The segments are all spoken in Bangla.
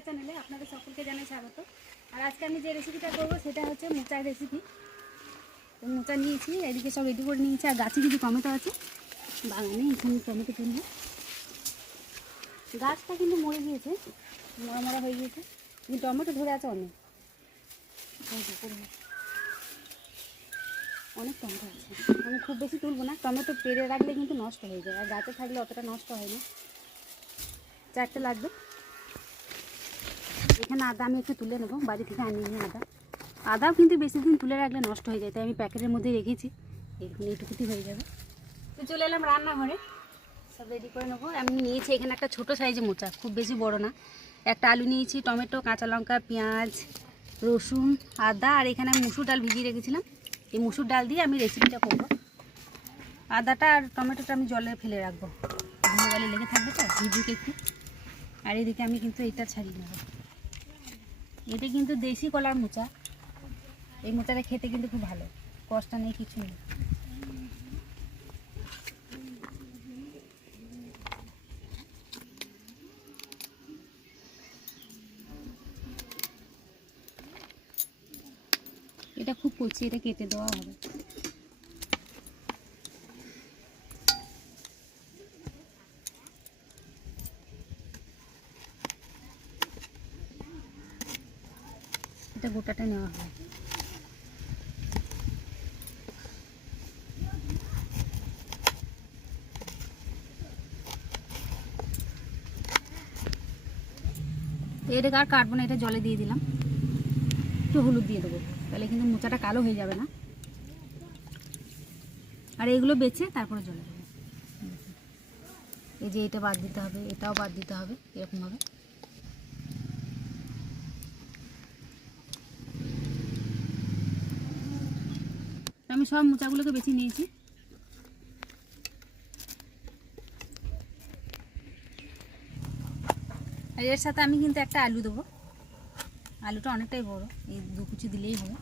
একটা চ্যানেলে আপনাদের সকলকে জানাই স্বাগত। আর আজকে আমি যে রেসিপিটা করবো সেটা হচ্ছে মোচার রেসিপি। তো মোচা নিয়েছি, এদিকে সব রেডি করে নিয়েছি। আর গাছে কিছু টমেটো আছে, বাগানে এখানে টমেটো কিনবো। গাছটা কিন্তু মরে গিয়েছে, মরা মরা হয়ে গিয়েছে, কিন্তু টমেটো ধরে আছে অনেক অনেক টমেটো আছে। আমি খুব বেশি তুলবো না, টমেটো পেরে রাখলে কিন্তু নষ্ট হয়ে যায়, আর গাছে থাকলে অতটা নষ্ট হয় না। 4টে লাগবে। এখানে আদা আমি একটু তুলে নেবো, বাড়ি থেকে আনিয়ে নিয়ে আদাও কিন্তু বেশি দিন তুলে রাখলে নষ্ট হয়ে যায়, তাই আমি প্যাকেটের মধ্যে রেখেছি। এরকম এইটুকুটি হয়ে যাবে। তো চলে এলাম রান্নাঘরে, সব রেডি করে নেবো। আমি নিয়েছি এখানে একটা ছোটো সাইজের মোচা, খুব বেশি বড় না। একটা আলু নিয়েছি, টমেটো, কাঁচা লঙ্কা, পেঁয়াজ, রসুন, আদা, আর এখানে আমি মুসুর ডাল ভিজিয়ে রেখেছিলাম। এই মুসুর ডাল দিয়ে আমি রেসিপিটা করবো। আদাটা আর টমেটোটা আমি জলে ফেলে রাখবো, ধুয়ে গেলে লেগে থাকবে তো ভিজুক একটু। আর এদিকে আমি কিন্তু এটা ছাড়িয়ে নেবো। এটা কিন্তু দেশি কলার মোচা, এই মোচাটা খেতে কিন্তু খুব ভালো, কষ্ট নেই, কিছু নেই। এটা খুব কচি, এটা কেটে দেওয়া হবে। এটা গোটাটা নেওয়া হবে। এটাকে আর কাটবো না, এটা জলে দিয়ে দিলাম, একটু হলুদ দিয়ে দেবো, তাহলে কিন্তু মোচাটা কালো হয়ে যাবে না। আর এগুলো বেছে তারপরে জলে দেবো। এই যে এটা বাদ দিতে হবে, এটাও বাদ দিতে হবে, এরকমভাবে। আমি সব মোচাগুলোকে বেছে নিয়েছি। আর এর সাথে আমি কিন্তু একটা আলু দেবো, আলুটা অনেকটাই বড়, এই 2 কুচি দিলেই হবে।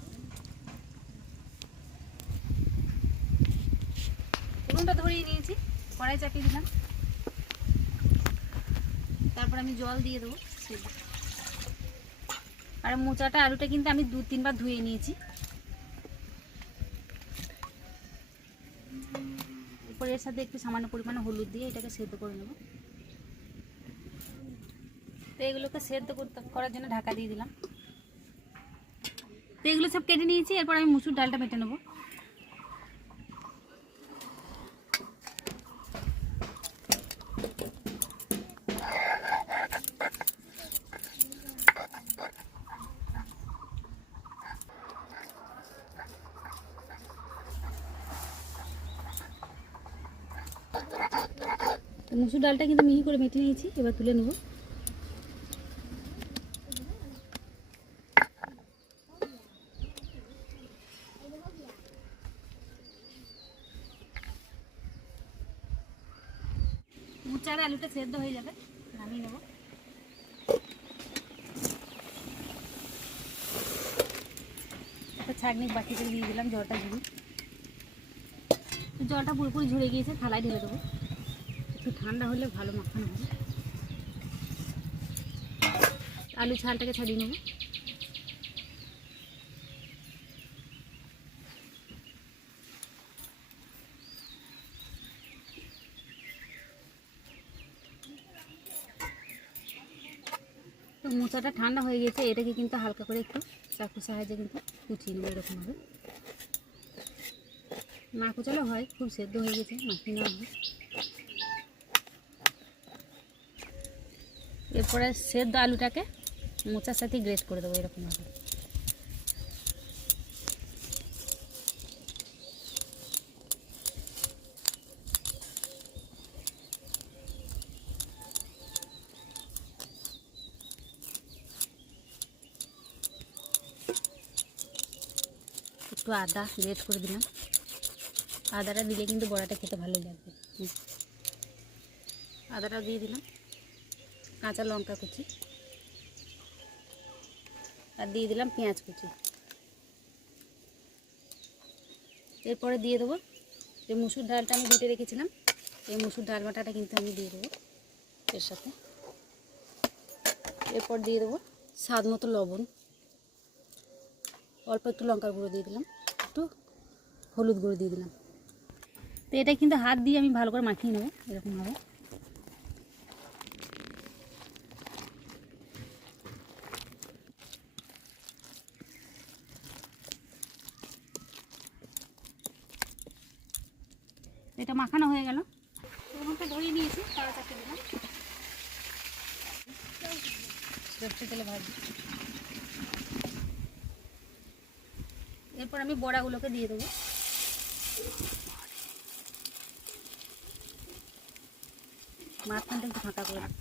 উনুনটা ধরিয়ে নিয়েছি, কড়াই চাপিয়ে দিলাম, তারপর আমি জল দিয়ে দেবো। আর মোচাটা আলুটা কিন্তু আমি 2-3 বার ধুয়ে নিয়েছি। এরপর এর সাথে একটু সামান্য পরিমাণে হলুদ দিয়ে এটাকে সেদ্ধ করে নেব। তো এগুলোকে সেদ্ধ করার জন্য ঢাকা দিয়ে দিলাম। তো এগুলো সব কেটে নিয়েছি, এরপর আমি মুসুর ডালটা বেটে নেব। তো মুসুর ডালটা কিন্তু মিহি করে বেটে নিয়েছি, এবার তুলে নেব। মোচার আলুটা সেদ্ধ হয়ে যাবে, নামিয়ে নেব। একটা ছাঁকনির বাটিতে দিয়ে দিলাম জলটা ঝুড়ি। জলটা পুরোপুরি ঝরে গিয়েছে, থালায় ঢেলে দেবো। একটু ঠান্ডা হলে ভালো মাখানো হবে। আলু ছালটাকে ছাড়িয়ে নেব। তো মোচাটা ঠান্ডা হয়ে গেছে, এটাকে কিন্তু হালকা করে একটু চাকুর সাহায্যে কিন্তু কুচিয়ে নেবো এরকমভাবে। না কুচালে হয়, খুব সেদ্ধ হয়ে গেছে, মাখিয়ে নেওয়া হয়। এরপরে সেদ্ধ আলুটাকে মোচার সাথে গ্রেট করে দেবো এরকমভাবে। একটু আদা গ্রেট করে দিলাম, আদাটা দিলে কিন্তু বড়াটা খেতে ভালো লাগবে। আদাটা দিয়ে দিলাম, কাঁচা লঙ্কা কুচি, আর দিয়ে দিলাম পেঁয়াজ কুচি। এরপরে দিয়ে দেবো যে মুসুর ডালটা আমি বেটে রেখেছিলাম, এই মুসুর ডাল বাটাটা কিন্তু আমি দিয়ে দেবো এর সাথে। এরপর দিয়ে দেবো স্বাদ মতো লবণ, অল্প একটু লঙ্কার গুঁড়ো দিয়ে দিলাম, একটু হলুদ গুঁড়ো দিয়ে দিলাম। তো এটা কিন্তু হাত দিয়ে আমি ভালো করে মাখিয়ে নেবো এরকমভাবে। এটা মাখানো হয়ে গেল, লবণটা ধরিয়ে নিয়েছি, তারা চারটে দিলাম, সরষে তেলে ভাজি। এরপর আমি বড়াগুলোকে দিয়ে দেবো। মাঝখানটা একটু ফাঁকা করে দেবো।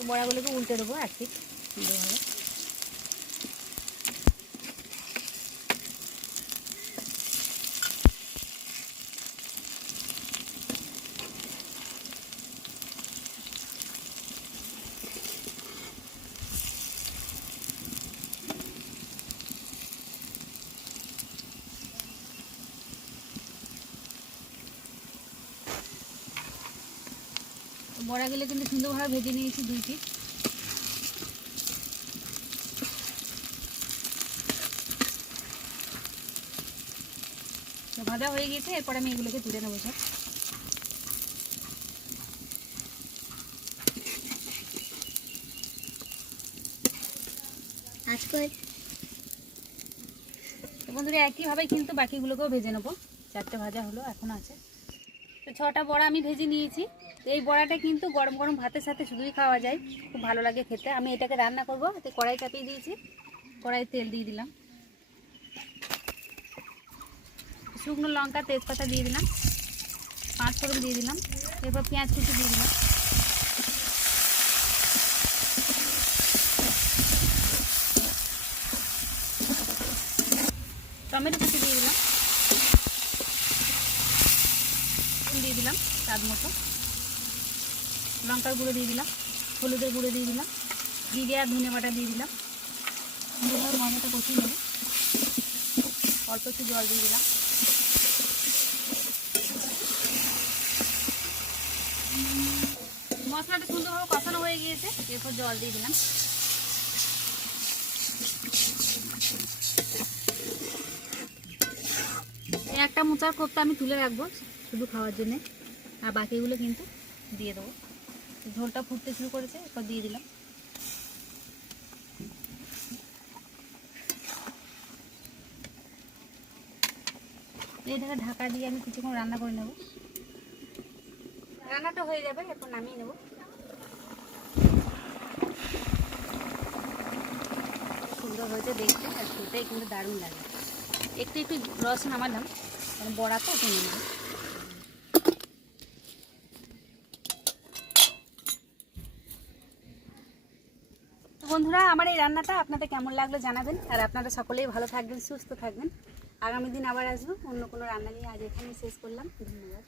তো বড়াগুলোকে উল্টে দেবো এক পিঠ সুন্দরভাবে। বড়াগুলো কিন্তু সুন্দরভাবে ভেজে নিয়েছি 2 পিঠ। তো ভাজা হয়ে গেছে, এরপর আমি এগুলোকে তুলে নেবো সব। তো বন্ধুরা একইভাবে কিন্তু বাকিগুলোকেও ভেজে নেবো। 4টে ভাজা হলো, এখন আছে। তো 6টা বড়া আমি ভেজে নিয়েছি। তো এই বড়াটা কিন্তু গরম গরম ভাতের সাথে শুধুই খাওয়া যায়, খুব ভালো লাগে খেতে। আমি এটাকে রান্না করবো, এতে কড়াই চাপিয়ে দিয়েছি, কড়াই তেল দিয়ে দিলাম, শুকনো লঙ্কা তেজপাতা দিয়ে দিলাম, 5 ফোড়ন দিয়ে দিলাম, এরপর পেঁয়াজ কুচি দিয়ে দিলাম, টমেটো কুচি দিয়ে দিলাম, দিয়ে দিলাম স্বাদ মতো, লঙ্কার গুঁড়ো দিয়ে দিলাম, হলুদের গুঁড়ো দিয়ে দিলাম, জিরে আর ধনে বাটা দিয়ে দিলাম। মশলাটা কষিয়ে নেব, অল্প একটু জল দিয়ে দিলাম। মশলাটা সুন্দরভাবে কষানো হয়ে গিয়েছে, এরপর জল দিয়ে দিলাম। একটা মোচার কোপ্তা আমি তুলে রাখবো শুধু খাওয়ার জন্য, আর বাকিগুলো কিন্তু দিয়ে দেবো। ঝোলটা ফুটতে শুরু করেছে, এরপর দিয়ে দিলাম। এটাকে ঢাকা দিয়ে আমি কিছুক্ষণ রান্না করে নেব। রান্নাটা হয়ে যাবে, এরপর নামিয়ে নেব। সুন্দর হয়েছে দেখতে, আর খেতেই কিন্তু দারুণ লাগে। একটু একটু রস নামালাম, কারণ বড়া তো টেনে নেব। বন্ধুরা আমার এই রান্নাটা আপনাদের কেমন লাগলো জানাবেন, আর আপনারা সকলেই ভালো থাকবেন, সুস্থ থাকবেন। আগামী দিন আবার আসবো অন্য কোনো রান্না নিয়ে। আজ এখানেই শেষ করলাম, ধন্যবাদ।